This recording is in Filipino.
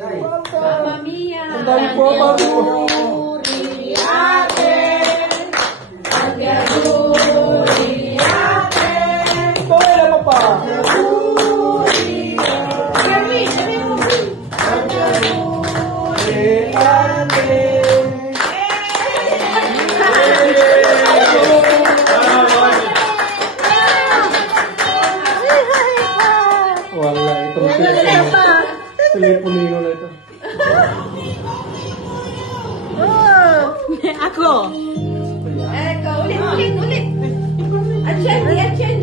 Mamma mia. Ang dami po, bago. Auguri ate. Tanti auguri ate. Kaya mo pa. Sabi, sabi mo. Tanti auguri ate. Wala, itong teleponino na ito. Ako. Eko, ulit. Accendi.